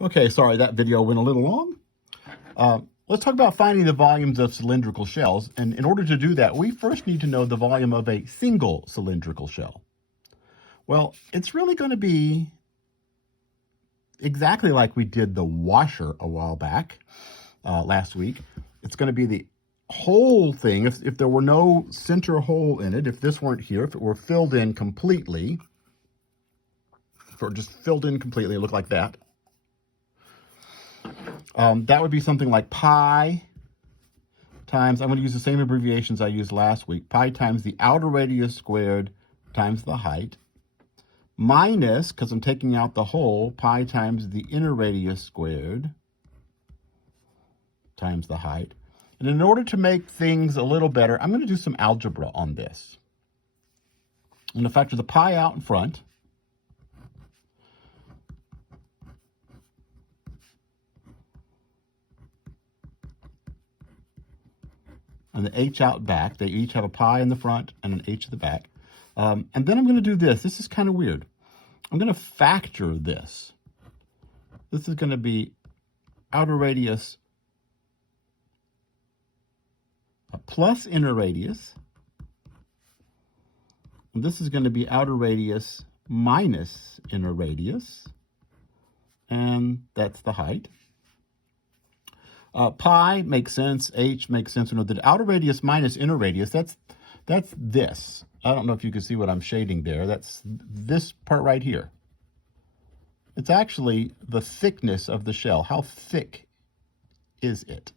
Okay, sorry, that video went a little long. Let's talk about finding the volumes of cylindrical shells. And in order to do that, we first need to know the volume of a single cylindrical shell. Well, it's really going to be exactly like we did the washer a while back, last week. It's going to be the whole thing. If there were no center hole in it, if this weren't here, if it were filled in completely, if it were just filled in completely, it looked like that. That would be something like pi times, I'm going to use the same abbreviations I used last week, pi times the outer radius squared times the height, minus, because I'm taking out the whole, pi times the inner radius squared times the height. And in order to make things a little better, I'm going to do some algebra on this. I'm going to factor the pi out in front. And the h out back. They each have a pi in the front and an h at the back. And then I'm going to do this. This is kind of weird. I'm going to factor this. This is going to be outer radius plus inner radius. And this is going to be outer radius minus inner radius. And that's the height. Pi makes sense. H makes sense. You know, the outer radius minus inner radius, that's this. I don't know if you can see what I'm shading there. That's this part right here. It's actually the thickness of the shell. How thick is it?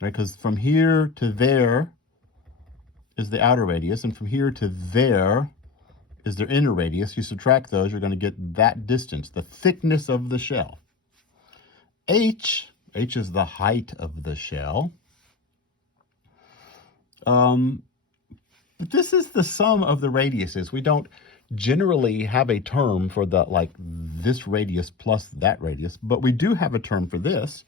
Right, because from here to there is the outer radius, and from here to there is their inner radius. You subtract those, you're going to get that distance, the thickness of the shell. H is the height of the shell. But this is the sum of the radiuses. We don't generally have a term for the, like, this radius plus that radius, but we do have a term for this.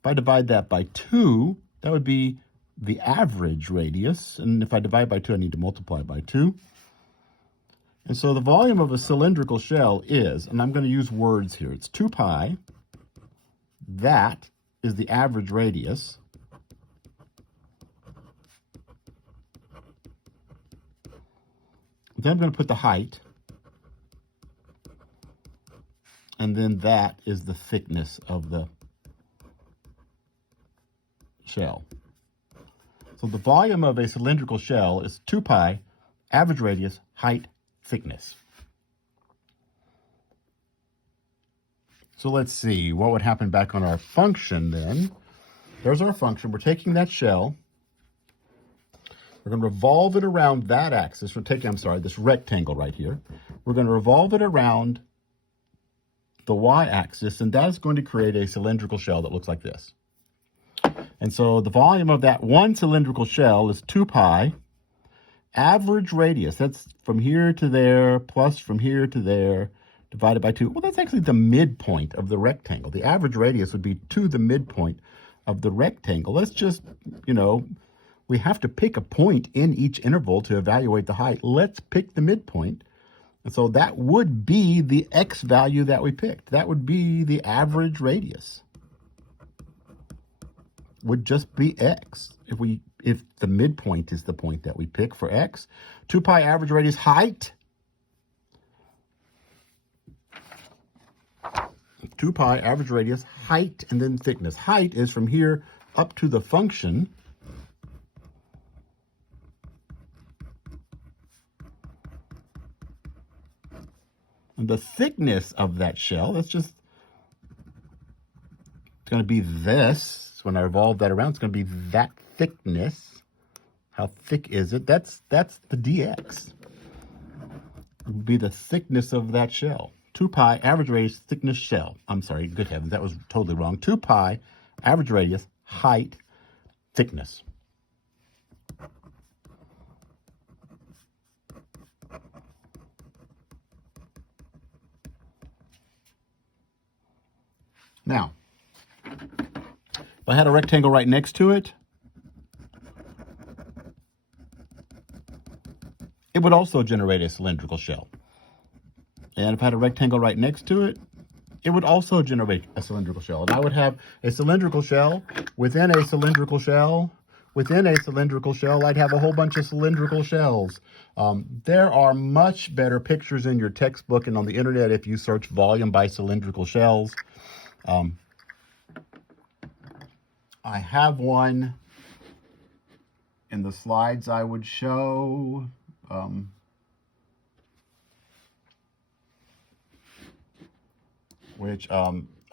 If I divide that by 2, that would be the average radius. And if I divide by 2, I need to multiply by 2. And so the volume of a cylindrical shell is, and I'm going to use words here, it's 2 pi. That is the average radius. Then I'm going to put the height. And then that is the thickness of the shell. So the volume of a cylindrical shell is 2 pi, average radius, height, thickness. So let's see what would happen back on our function then. There's our function. We're taking that shell. We're going to revolve it around that axis. We're taking, this rectangle right here. We're going to revolve it around the y-axis, and that's going to create a cylindrical shell that looks like this. And so the volume of that one cylindrical shell is 2 pi. Average radius, that's from here to there, plus from here to there, divided by 2. Well, that's actually the midpoint of the rectangle. The average radius would be to the midpoint of the rectangle. Let's just, we have to pick a point in each interval to evaluate the height. Let's pick the midpoint. And so that would be the x value that we picked. That would be the average radius. Would just be x. If the midpoint is the point that we pick for x. 2 pi average radius height. 2 pi average radius, height, and then thickness. Height is from here up to the function. And the thickness of that shell, that's just, it's going to be this. So when I revolve that around, it's going to be that thickness. How thick is it? That's the dx. It would be the thickness of that shell. 2 pi average radius thickness shell. I'm sorry, good heavens, that was totally wrong. 2 pi average radius height thickness. Now, if I had a rectangle right next to it, it would also generate a cylindrical shell. And if I had a rectangle right next to it, it would also generate a cylindrical shell. And I would have a cylindrical shell within a cylindrical shell within a cylindrical shell. I'd have a whole bunch of cylindrical shells. There are much better pictures in your textbook and on the internet if you search volume by cylindrical shells. I have one in the slides I would show.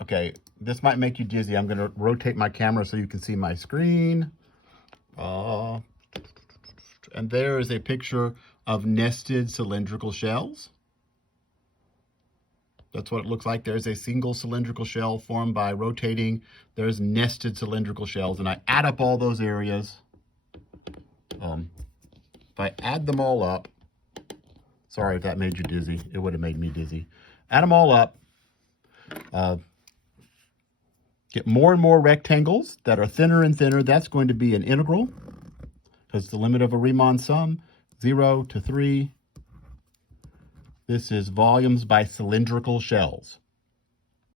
Okay, this might make you dizzy. I'm going to rotate my camera so you can see my screen. And there is a picture of nested cylindrical shells. That's what it looks like. There's a single cylindrical shell formed by rotating. There's nested cylindrical shells, and I add up all those areas. If I add them all up, sorry if that made you dizzy. It would have made me dizzy. Add them all up. Get more and more rectangles that are thinner and thinner. That's going to be an integral, because the limit of a Riemann sum, 0 to 3. This is volumes by cylindrical shells.